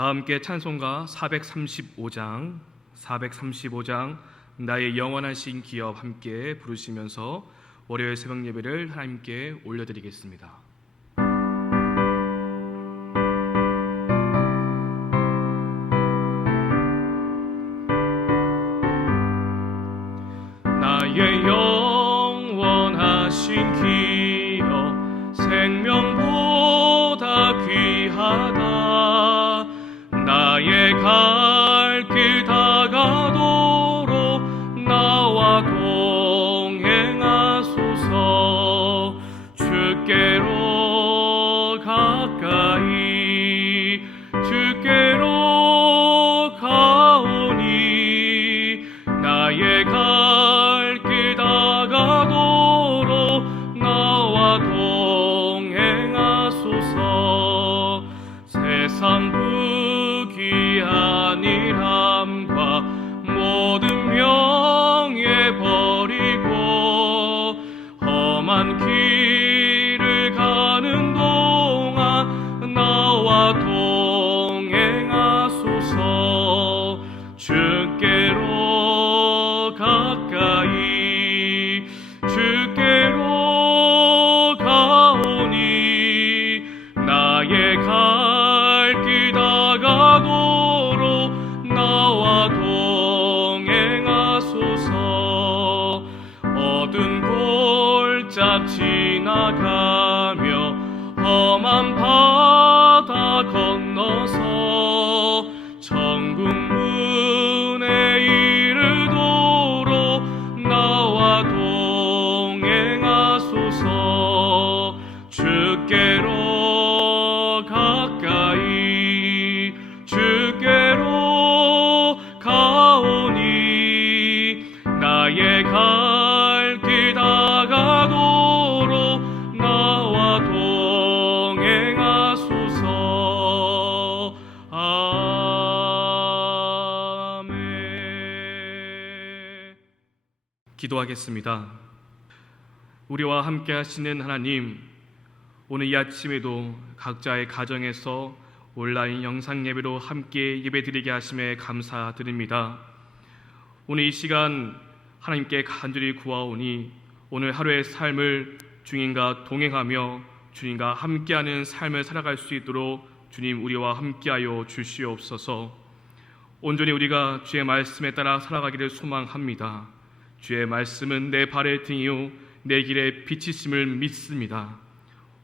다 함께 찬송가 435장 나의 영원하신 기업 함께 부르시면서 월요일 새벽 예배를 하나님께 올려드리겠습니다. 나의 영원하신 기업 생명보다 귀하다. 나의 갈 길 다가도록 나와 동행하소서. 주께로 가까이 주께로 가오니 나의 갈 길 다가도록 나와 동행하소서. 세상 부귀한 일함과 모든 명예 버리고 험한 길을 가는 동안 나와 동행하소서. 주께로 가까이 주께로 가오니 나의 갈 길 다가도록 나와 동행하소서. 어두운 골짜 지나가며 험한 바다 건너서 천국 문에 이르도록 나와 동행하소서. 주께로 가까이 주께로 가오니 나의 갈 길 다가도록 나와 동행하소서. 아멘. 기도하겠습니다. 우리와 함께 하시는 하나님, 오늘 이 아침에도 각자의 가정에서 온라인 영상 예배로 함께 예배드리게 하심에 감사드립니다. 오늘 이 시간 하나님께 간절히 구하오니 오늘 하루의 삶을 주님과 동행하며 주님과 함께하는 삶을 살아갈 수 있도록 주님 우리와 함께하여 주시옵소서. 온전히 우리가 주의 말씀에 따라 살아가기를 소망합니다. 주의 말씀은 내 발의 등이요 내 길의 빛이심을 믿습니다.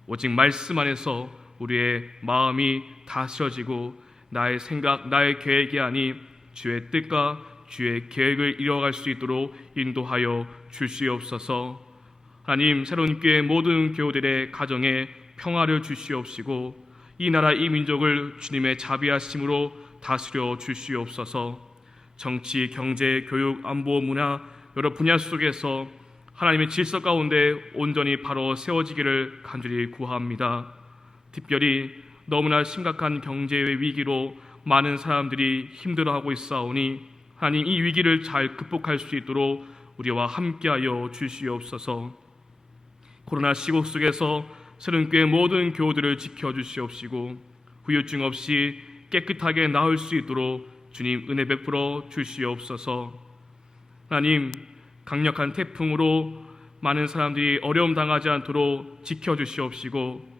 오직 말씀 안에서 우리의 마음이 다스려지고 나의 생각, 나의 계획이 아닌 주의 뜻과 주의 계획을 이뤄갈 수 있도록 인도하여 주시옵소서. 하나님, 새로운 교회 모든 교우들의 가정에 평화를 주시옵시고 이 나라 이 민족을 주님의 자비하심으로 다스려 주시옵소서. 정치, 경제, 교육, 안보, 문화 여러 분야 속에서 하나님의 질서 가운데 온전히 바로 세워지기를 간절히 구합니다. 특별히 너무나 심각한 경제의 위기로 많은 사람들이 힘들어하고 있사오니 하나님, 이 위기를 잘 극복할 수 있도록 우리와 함께하여 주시옵소서. 코로나 시국 속에서 새롭게 모든 교우들을 지켜주시옵시고 후유증 없이 깨끗하게 나을 수 있도록 주님 은혜 베풀어 주시옵소서. 하나님, 강력한 태풍으로 많은 사람들이 어려움 당하지 않도록 지켜주시옵시고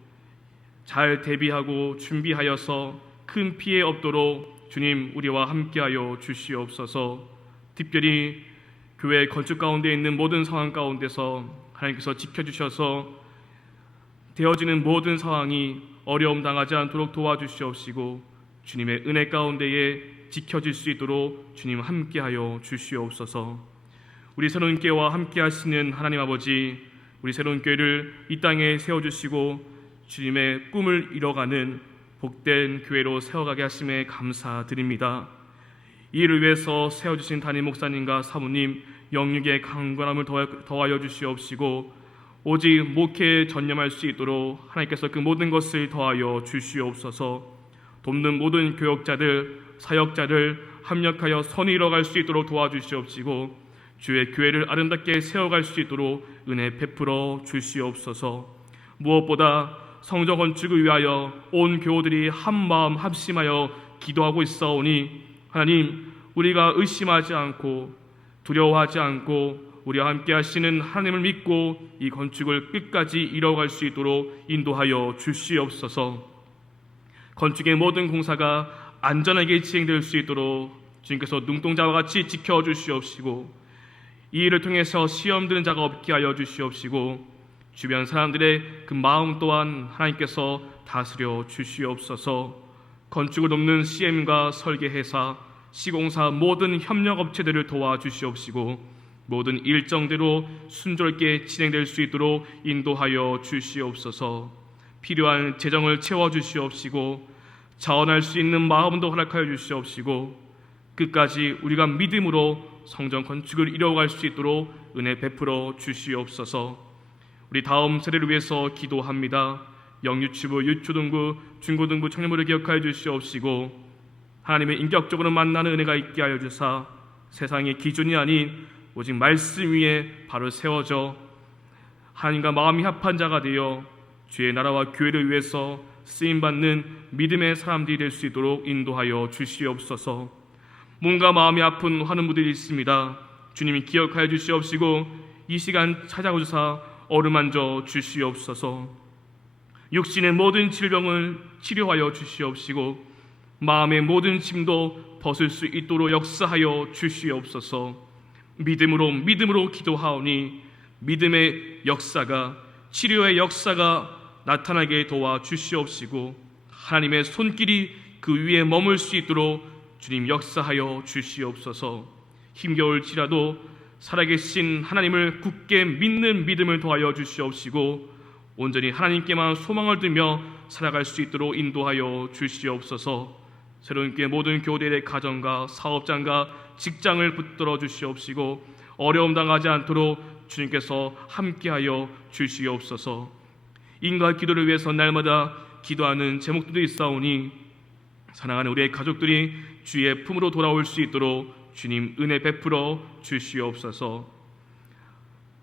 잘 대비하고 준비하여서 큰 피해 없도록 주님 우리와 함께하여 주시옵소서. 특별히 교회 건축 가운데 있는 모든 상황 가운데서 하나님께서 지켜주셔서 되어지는 모든 상황이 어려움 당하지 않도록 도와주시옵시고 주님의 은혜 가운데에 지켜질 수 있도록 주님 함께하여 주시옵소서. 우리 새로운 교회와 함께하시는 하나님 아버지, 우리 새로운 교회를 이 땅에 세워주시고 주님의 꿈을 이뤄가는 복된 교회로 세워가게 하심에 감사드립니다. 이 일을 위해서 세워주신 담임 목사님과 사모님 영육의 강건함을 더하여 주시옵시고 오직 목회에 전념할 수 있도록 하나님께서 그 모든 것을 더하여 주시옵소서. 돕는 모든 교역자들, 사역자들 합력하여 선을 이뤄갈 수 있도록 도와주시옵시고 주의 교회를 아름답게 세워갈 수 있도록 은혜 베풀어 주시옵소서. 무엇보다 성전 건축을 위하여 온 교우들이 한 마음 합심하여 기도하고 있사오니 하나님, 우리가 의심하지 않고 두려워하지 않고 우리와 함께 하시는 하나님을 믿고 이 건축을 끝까지 이뤄갈 수 있도록 인도하여 주시옵소서. 건축의 모든 공사가 안전하게 진행될 수 있도록 주님께서 눈동자와 같이 지켜주시옵시고, 이 일을 통해서 시험 드는 자가 없게 하여 주시옵시고, 주변 사람들의 그 마음 또한 하나님께서 다스려 주시옵소서. 건축을 돕는 CM과 설계회사, 시공사 모든 협력업체들을 도와주시옵시고, 모든 일정대로 순조롭게 진행될 수 있도록 인도하여 주시옵소서. 필요한 재정을 채워주시옵시고, 자원할 수 있는 마음도 허락하여 주시옵시고, 끝까지 우리가 믿음으로 성전 건축을 이뤄갈 수 있도록 은혜 베풀어 주시옵소서. 우리 다음 세대를 위해서 기도합니다. 영유치부, 유초등부, 중고등부 청년부를 기억하여 주시옵시고, 하나님의 인격적으로 만나는 은혜가 있게 하여 주사 세상의 기준이 아닌 오직 말씀 위에 바로 세워져 하나님과 마음이 합한 자가 되어 주의 나라와 교회를 위해서 쓰임받는 믿음의 사람들이 될 수 있도록 인도하여 주시옵소서. 몸과 마음이 아픈 환우분들이 있습니다. 주님이 기억하여 주시옵시고, 이 시간 찾아오셔서 어루만져 주시옵소서. 육신의 모든 질병을 치료하여 주시옵시고, 마음의 모든 짐도 벗을 수 있도록 역사하여 주시옵소서. 믿음으로 기도하오니 믿음의 역사가, 치료의 역사가 나타나게 도와 주시옵시고, 하나님의 손길이 그 위에 머물 수 있도록 주님 역사하여 주시옵소서. 힘겨울지라도 살아계신 하나님을 굳게 믿는 믿음을 더하여 주시옵시고, 온전히 하나님께만 소망을 두며 살아갈 수 있도록 인도하여 주시옵소서. 새로운 교회 모든 교대의 가정과 사업장과 직장을 붙들어 주시옵시고, 어려움 당하지 않도록 주님께서 함께하여 주시옵소서. 인과 기도를 위해서 날마다 기도하는 제목들도 있사오니 사랑하는 우리의 가족들이 주의 품으로 돌아올 수 있도록 주님 은혜 베풀어 주시옵소서.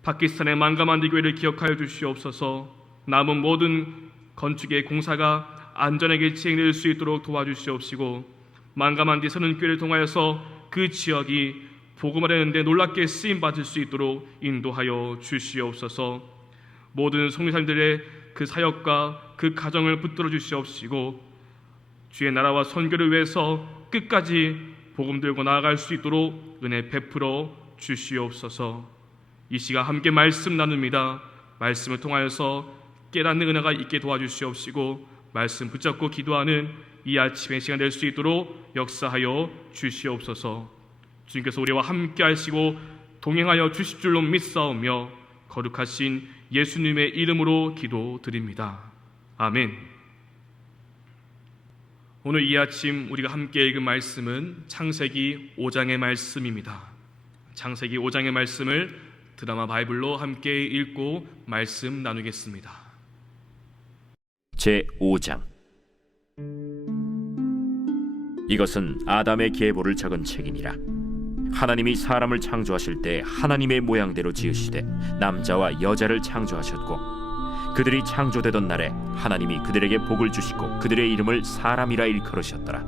파키스탄의 만가만디 교회를 기억하여 주시옵소서. 남은 모든 건축의 공사가 안전하게 진행될 수 있도록 도와주시옵시고, 만가만디 선은교회를 통하여서 그 지역이 복음을 하는데 놀랍게 쓰임받을 수 있도록 인도하여 주시옵소서. 모든 성도님들의 그 사역과 그 가정을 붙들어 주시옵시고, 주의 나라와 선교를 위해서 끝까지 복음 들고 나아갈 수 있도록 은혜 베풀어 주시옵소서. 이 시간 함께 말씀 나눕니다. 말씀을 통하여서 깨닫는 은혜가 있게 도와주시옵시고, 말씀 붙잡고 기도하는 이 아침의 시간 될 수 있도록 역사하여 주시옵소서. 주님께서 우리와 함께 하시고 동행하여 주실 줄로 믿사오며 거룩하신 예수님의 이름으로 기도드립니다. 아멘. 오늘 이 아침 우리가 함께 읽은 말씀은 창세기 5장의 말씀입니다. 창세기 5장의 말씀을 드라마 바이블로 함께 읽고 말씀 나누겠습니다. 제5장. 이것은 아담의 계보를 적은 책이니라. 하나님이 사람을 창조하실 때 하나님의 모양대로 지으시되 남자와 여자를 창조하셨고, 그들이 창조되던 날에 하나님이 그들에게 복을 주시고 그들의 이름을 사람이라 일컬으셨더라.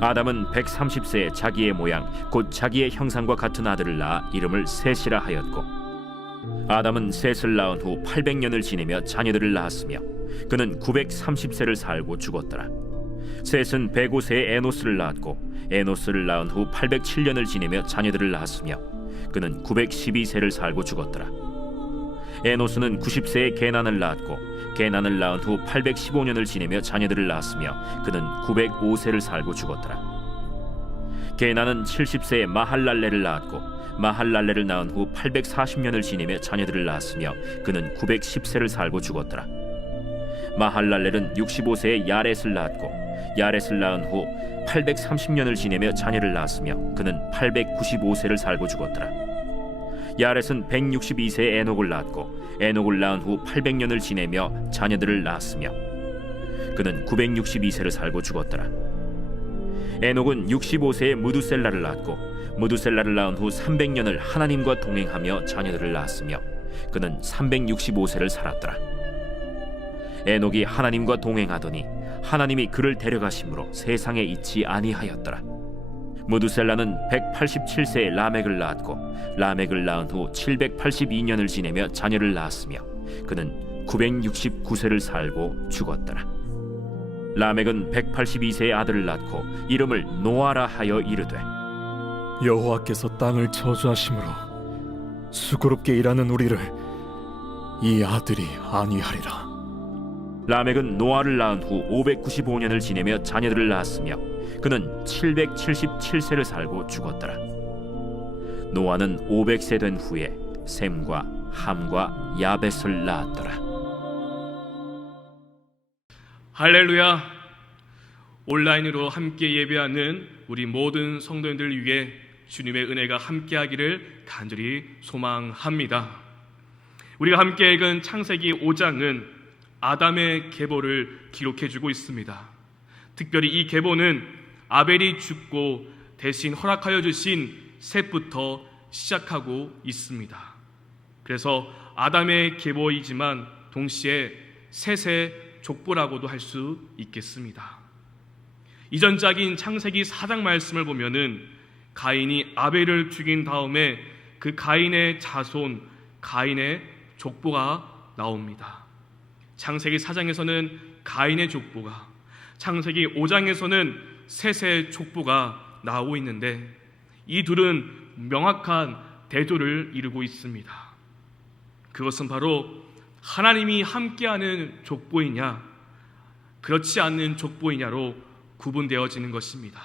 아담은 130세에 자기의 모양 곧 자기의 형상과 같은 아들을 낳아 이름을 셋이라 하였고, 아담은 셋을 낳은 후 800년을 지내며 자녀들을 낳았으며 그는 930세를 살고 죽었더라. 셋은 105세에 에노스를 낳았고, 에노스를 낳은 후 807년을 지내며 자녀들을 낳았으며 그는 912세를 살고 죽었더라. 에노스는 90세에 게난을 낳았고, 게난을 낳은 후 815년을 지내며 자녀들을 낳았으며 그는 905세를 살고 죽었더라. 게난은 70세에 마할랄레를 낳았고, 마할랄레를 낳은 후 840년을 지내며 자녀들을 낳았으며 그는 910세를 살고 죽었더라. 마할랄렐은 65세에 야렛을 낳았고, 야렛을 낳은 후 830년을 지내며 자녀를 낳았으며 그는 895세를 살고 죽었더라. 야렛은 162세에 에녹을 낳았고, 에녹을 낳은 후 800년을 지내며 자녀들을 낳았으며 그는 962세를 살고 죽었더라. 에녹은 65세에 무두셀라를 낳았고, 무두셀라를 낳은 후 300년을 하나님과 동행하며 자녀들을 낳았으며 그는 365세를 살았더라. 에녹이 하나님과 동행하더니 하나님이 그를 데려가심으로 세상에 있지 아니하였더라. 무두셀라는 187세에 라멕을 낳았고 라멕을 낳은 후 782년을 지내며 자녀를 낳았으며 그는 969세를 살고 죽었더라. 라멕은 182세에 아들을 낳고 이름을 노아라 하여 이르되 여호와께서 땅을 저주하심으로 수고롭게 일하는 우리를 이 아들이 안위하리라. 라멕은 노아를 낳은 후 595년을 지내며 자녀들을 낳았으며 그는 777세를 살고 죽었더라. 노아는 500세 된 후에 셈과 함과 야벳을 낳았더라. 할렐루야. 온라인으로 함께 예배하는 우리 모든 성도님들 위해 주님의 은혜가 함께하기를 간절히 소망합니다. 우리가 함께 읽은 창세기 5장은 아담의 계보를 기록해주고 있습니다. 특별히 이 계보는 아벨이 죽고 대신 허락하여 주신 셋부터 시작하고 있습니다. 그래서 아담의 계보이지만 동시에 셋의 족보라고도 할 수 있겠습니다. 이전작인 창세기 4장 말씀을 보면은 가인이 아벨을 죽인 다음에 그 가인의 자손, 가인의 족보가 나옵니다. 창세기 4장에서는 가인의 족보가, 창세기 5장에서는 셋의 족보가 나오고 있는데 이 둘은 명확한 대조를 이루고 있습니다. 그것은 바로 하나님이 함께하는 족보이냐 그렇지 않는 족보이냐로 구분되어지는 것입니다.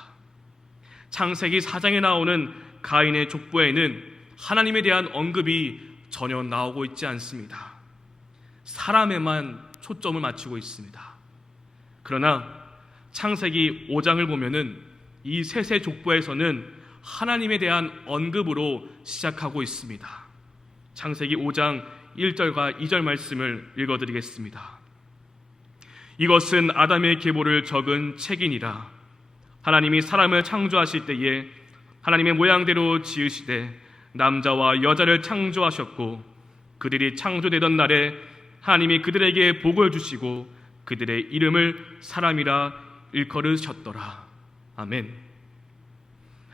창세기 4장에 나오는 가인의 족보에는 하나님에 대한 언급이 전혀 나오고 있지 않습니다. 사람에만 초점을 맞추고 있습니다. 그러나 창세기 5장을 보면은 이 셋의 족보에서는 하나님에 대한 언급으로 시작하고 있습니다. 창세기 5장 1절과 2절 말씀을 읽어드리겠습니다. 이것은 아담의 계보를 적은 책이니라. 하나님이 사람을 창조하실 때에 하나님의 모양대로 지으시되 남자와 여자를 창조하셨고 그들이 창조되던 날에 하나님이 그들에게 복을 주시고 그들의 이름을 사람이라 일컬으셨더라. 아멘.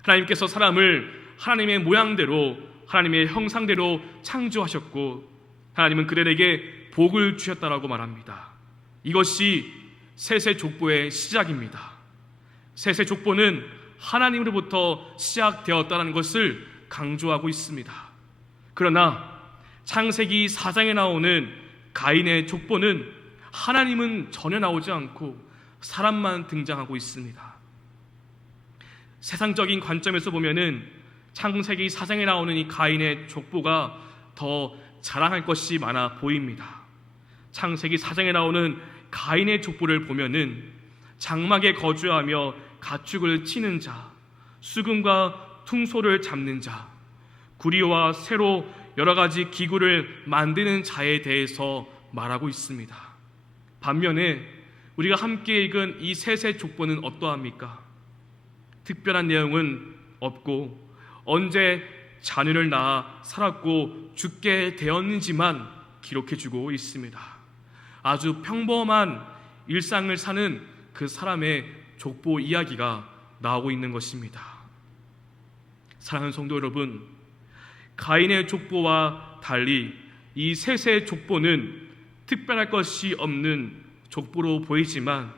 하나님께서 사람을 하나님의 모양대로 하나님의 형상대로 창조하셨고 하나님은 그들에게 복을 주셨다라고 말합니다. 이것이 셋의 족보의 시작입니다. 셋의 족보는 하나님으로부터 시작되었다는 것을 강조하고 있습니다. 그러나 창세기 4장에 나오는 가인의 족보는 하나님은 전혀 나오지 않고 사람만 등장하고 있습니다. 세상적인 관점에서 보면은 창세기 4장에 나오는 이 가인의 족보가 더 자랑할 것이 많아 보입니다. 창세기 4장에 나오는 가인의 족보를 보면은 장막에 거주하며 가축을 치는 자, 수금과 퉁소를 잡는 자, 구리와 새로 여러 가지 기구를 만드는 자에 대해서 말하고 있습니다. 반면에 우리가 함께 읽은 이 셋의 족보는 어떠합니까? 특별한 내용은 없고 언제 자녀를 낳아 살았고 죽게 되었는지만 기록해주고 있습니다. 아주 평범한 일상을 사는 그 사람의 족보 이야기가 나오고 있는 것입니다. 사랑하는 성도 여러분, 가인의 족보와 달리 이 셋의 족보는 특별할 것이 없는 족보로 보이지만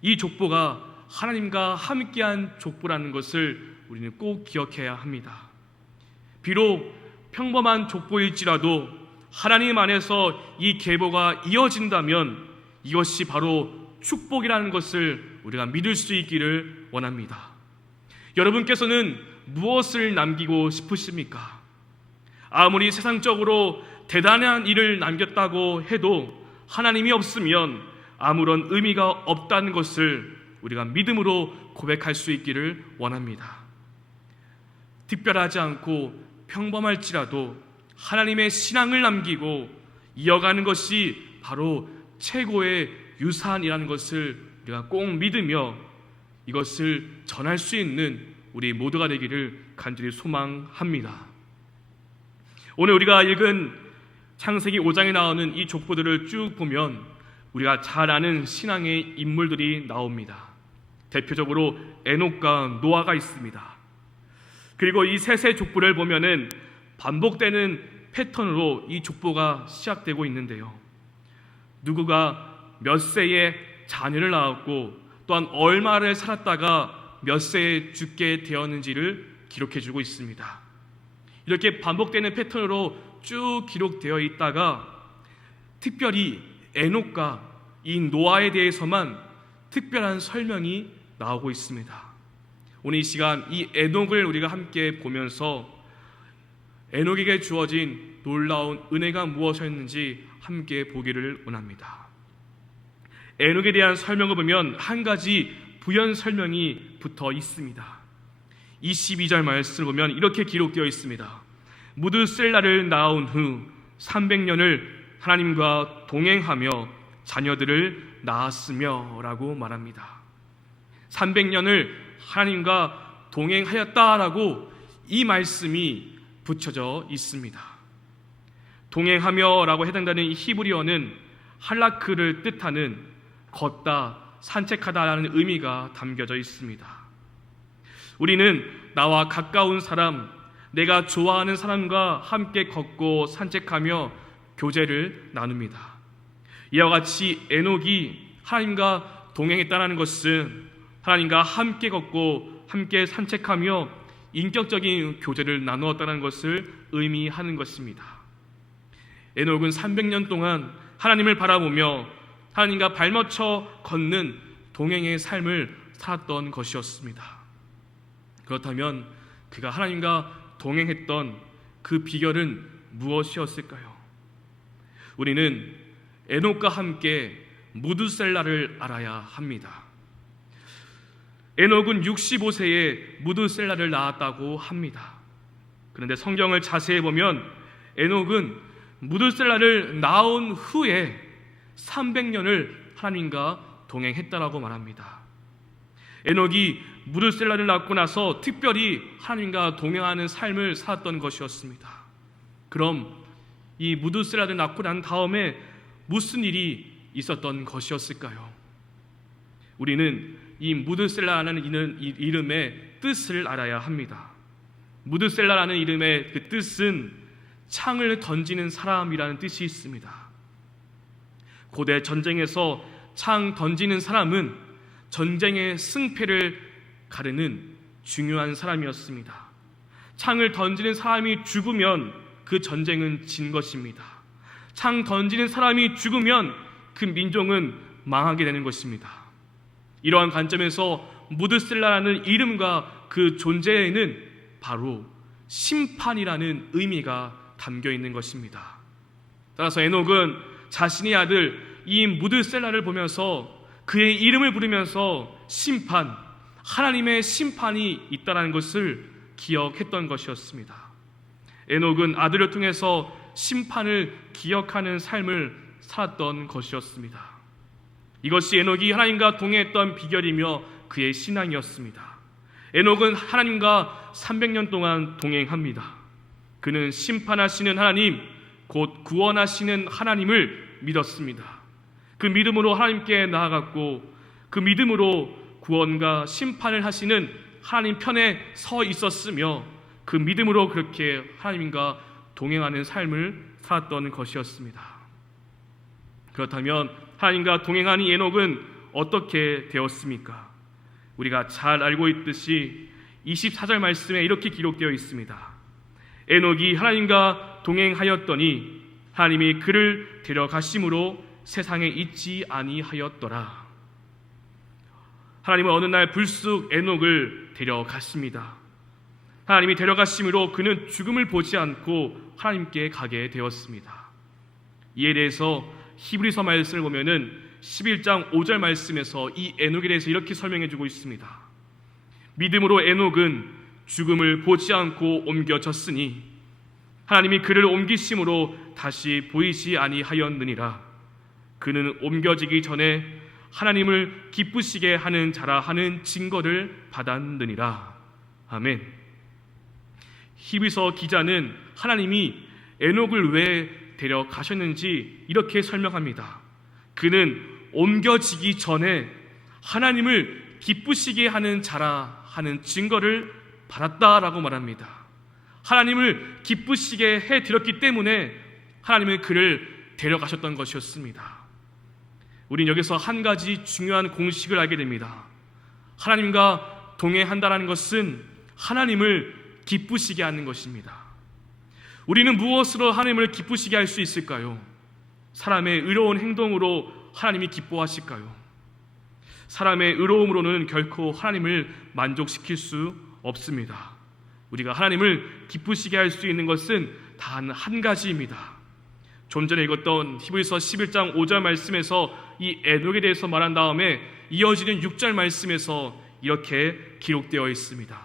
이 족보가 하나님과 함께한 족보라는 것을 우리는 꼭 기억해야 합니다. 비록 평범한 족보일지라도 하나님 안에서 이 계보가 이어진다면 이것이 바로 축복이라는 것을 우리가 믿을 수 있기를 원합니다. 여러분께서는 무엇을 남기고 싶으십니까? 아무리 세상적으로 대단한 일을 남겼다고 해도 하나님이 없으면 아무런 의미가 없다는 것을 우리가 믿음으로 고백할 수 있기를 원합니다. 특별하지 않고 평범할지라도 하나님의 신앙을 남기고 이어가는 것이 바로 최고의 유산이라는 것을 우리가 꼭 믿으며 이것을 전할 수 있는 우리 모두가 되기를 간절히 소망합니다. 오늘 우리가 읽은 창세기 5장에 나오는 이 족보들을 쭉 보면 우리가 잘 아는 신앙의 인물들이 나옵니다. 대표적으로 에녹과 노아가 있습니다. 그리고 이 셋의 족보를 보면은 반복되는 패턴으로 이 족보가 시작되고 있는데요. 누구가 몇 세에 자녀를 낳았고 또한 얼마를 살았다가 몇 세에 죽게 되었는지를 기록해주고 있습니다. 이렇게 반복되는 패턴으로 쭉 기록되어 있다가 특별히 에녹과 이 노아에 대해서만 특별한 설명이 나오고 있습니다. 오늘 이 시간 이 에녹을 우리가 함께 보면서 에녹에게 주어진 놀라운 은혜가 무엇이었는지 함께 보기를 원합니다. 에녹에 대한 설명을 보면 한 가지 부연 설명이 붙어 있습니다. 22절 말씀을 보면 이렇게 기록되어 있습니다. 무드셀라를 낳은 후 300년을 하나님과 동행하며 자녀들을 낳았으며 라고 말합니다. 300년을 하나님과 동행하였다라고 이 말씀이 붙여져 있습니다. 동행하며 라고 해당되는 이 히브리어는 할라크를 뜻하는 걷다, 산책하다라는 의미가 담겨져 있습니다. 우리는 나와 가까운 사람, 내가 좋아하는 사람과 함께 걷고 산책하며 교제를 나눕니다. 이와 같이 에녹이 하나님과 동행했다는 것은 하나님과 함께 걷고 함께 산책하며 인격적인 교제를 나누었다는 것을 의미하는 것입니다. 에녹은 300년 동안 하나님을 바라보며 하나님과 발맞춰 걷는 동행의 삶을 살았던 것이었습니다. 그렇다면 그가 하나님과 동행했던 그 비결은 무엇이었을까요? 우리는 에녹과 함께 무드셀라를 알아야 합니다. 에녹은 65세에 무드셀라를 낳았다고 합니다. 그런데 성경을 자세히 보면 에녹은 무드셀라를 낳은 후에 300년을 하나님과 동행했다라고 말합니다. 에녹이 무드셀라를 낳고 나서 특별히 하나님과 동행하는 삶을 살았던 것이었습니다. 그럼 이 무드셀라를 낳고 난 다음에 무슨 일이 있었던 것이었을까요? 우리는 이 무드셀라라는 이름의 뜻을 알아야 합니다. 무드셀라라는 이름의 그 뜻은 창을 던지는 사람이라는 뜻이 있습니다. 고대 전쟁에서 창 던지는 사람은 전쟁의 승패를 가르는 중요한 사람이었습니다. 창을 던지는 사람이 죽으면 그 전쟁은 진 것입니다. 창 던지는 사람이 죽으면 그 민족은 망하게 되는 것입니다. 이러한 관점에서 무드셀라라는 이름과 그 존재에는 바로 심판이라는 의미가 담겨 있는 것입니다. 따라서 에녹은 자신의 아들 이 무드셀라를 보면서 그의 이름을 부르면서 심판, 하나님의 심판이 있다는 것을 기억했던 것이었습니다. 에녹은 아들을 통해서 심판을 기억하는 삶을 살았던 것이었습니다. 이것이 에녹이 하나님과 동행했던 비결이며 그의 신앙이었습니다. 에녹은 하나님과 300년 동안 동행합니다. 그는 심판하시는 하나님, 곧 구원하시는 하나님을 믿었습니다. 그 믿음으로 하나님께 나아갔고 그 믿음으로 구원과 심판을 하시는 하나님 편에 서 있었으며 그 믿음으로 그렇게 하나님과 동행하는 삶을 살았던 것이었습니다. 그렇다면 하나님과 동행하는 에녹은 어떻게 되었습니까? 우리가 잘 알고 있듯이 24절 말씀에 이렇게 기록되어 있습니다. 에녹이 하나님과 동행하였더니 하나님이 그를 데려가심으로 세상에 있지 아니하였더라. 하나님은 어느 날 불쑥 에녹을 데려갔습니다. 하나님이 데려가심으로 그는 죽음을 보지 않고 하나님께 가게 되었습니다. 이에 대해서 히브리서 말씀을 보면은 11장 5절 말씀에서 이 에녹에 대해서 이렇게 설명해 주고 있습니다. 믿음으로 에녹은 죽음을 보지 않고 옮겨졌으니 하나님이 그를 옮기심으로 다시 보이지 아니하였느니라. 그는 옮겨지기 전에 하나님을 기쁘시게 하는 자라 하는 증거를 받았느니라. 아멘. 히브리서 기자는 하나님이 에녹을 왜 데려가셨는지 이렇게 설명합니다. 그는 옮겨지기 전에 하나님을 기쁘시게 하는 자라 하는 증거를 받았다라고 말합니다. 하나님을 기쁘시게 해드렸기 때문에 하나님은 그를 데려가셨던 것이었습니다. 우린 여기서 한 가지 중요한 공식을 알게 됩니다. 하나님과 동행한다는 것은 하나님을 기쁘시게 하는 것입니다. 우리는 무엇으로 하나님을 기쁘시게 할 수 있을까요? 사람의 의로운 행동으로 하나님이 기뻐하실까요? 사람의 의로움으로는 결코 하나님을 만족시킬 수 없습니다. 우리가 하나님을 기쁘시게 할 수 있는 것은 단 한 가지입니다. 좀 전에 읽었던 히브리서 11장 5절 말씀에서 이 에녹에 대해서 말한 다음에 이어지는 6절 말씀에서 이렇게 기록되어 있습니다.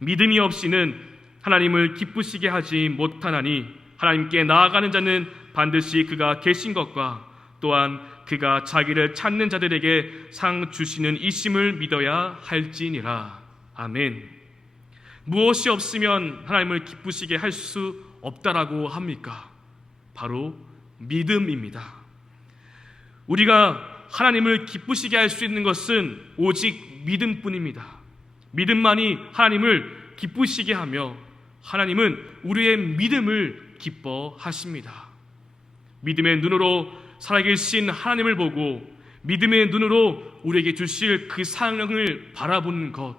믿음이 없이는 하나님을 기쁘시게 하지 못하나니 하나님께 나아가는 자는 반드시 그가 계신 것과 또한 그가 자기를 찾는 자들에게 상 주시는 이심을 믿어야 할지니라. 아멘. 무엇이 없으면 하나님을 기쁘시게 할 수 없다라고 합니까? 바로 믿음입니다. 우리가 하나님을 기쁘시게 할 수 있는 것은 오직 믿음뿐입니다. 믿음만이 하나님을 기쁘시게 하며 하나님은 우리의 믿음을 기뻐하십니다. 믿음의 눈으로 살아계신 하나님을 보고 믿음의 눈으로 우리에게 주실 그 사랑을 바라보는 것,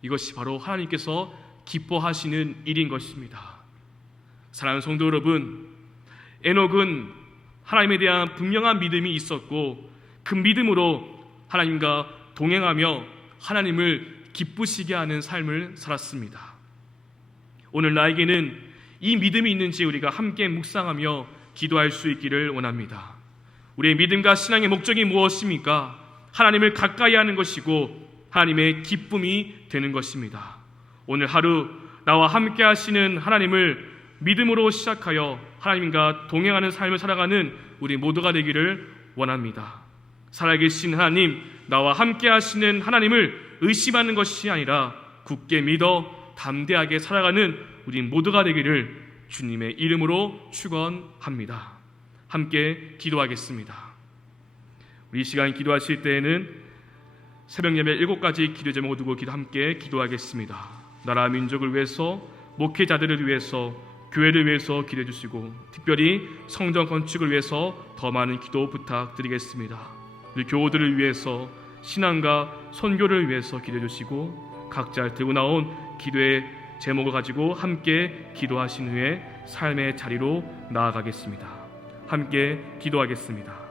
이것이 바로 하나님께서 기뻐하시는 일인 것입니다. 사랑하는 성도 여러분, 에녹은 하나님에 대한 분명한 믿음이 있었고 그 믿음으로 하나님과 동행하며 하나님을 기쁘시게 하는 삶을 살았습니다. 오늘 나에게는 이 믿음이 있는지 우리가 함께 묵상하며 기도할 수 있기를 원합니다. 우리의 믿음과 신앙의 목적이 무엇입니까? 하나님을 가까이 하는 것이고 하나님의 기쁨이 되는 것입니다. 오늘 하루 나와 함께 하시는 하나님을 믿음으로 시작하여 하나님과 동행하는 삶을 살아가는 우리 모두가 되기를 원합니다. 살아계신 하나님, 나와 함께 하시는 하나님을 의심하는 것이 아니라 굳게 믿어 담대하게 살아가는 우리 모두가 되기를 주님의 이름으로 축원합니다. 함께 기도하겠습니다. 우리 이 시간 기도하실 때에는 새벽 예배 7가지 기도 제목을 두고 함께 기도하겠습니다. 나라 민족을 위해서, 목회자들을 위해서, 교회를 위해서 기도해 주시고 특별히 성전 건축을 위해서 더 많은 기도 부탁드리겠습니다. 우리 교우들을 위해서, 신앙과 선교를 위해서 기도해 주시고 각자 들고 나온 기도의 제목을 가지고 함께 기도하신 후에 삶의 자리로 나아가겠습니다. 함께 기도하겠습니다.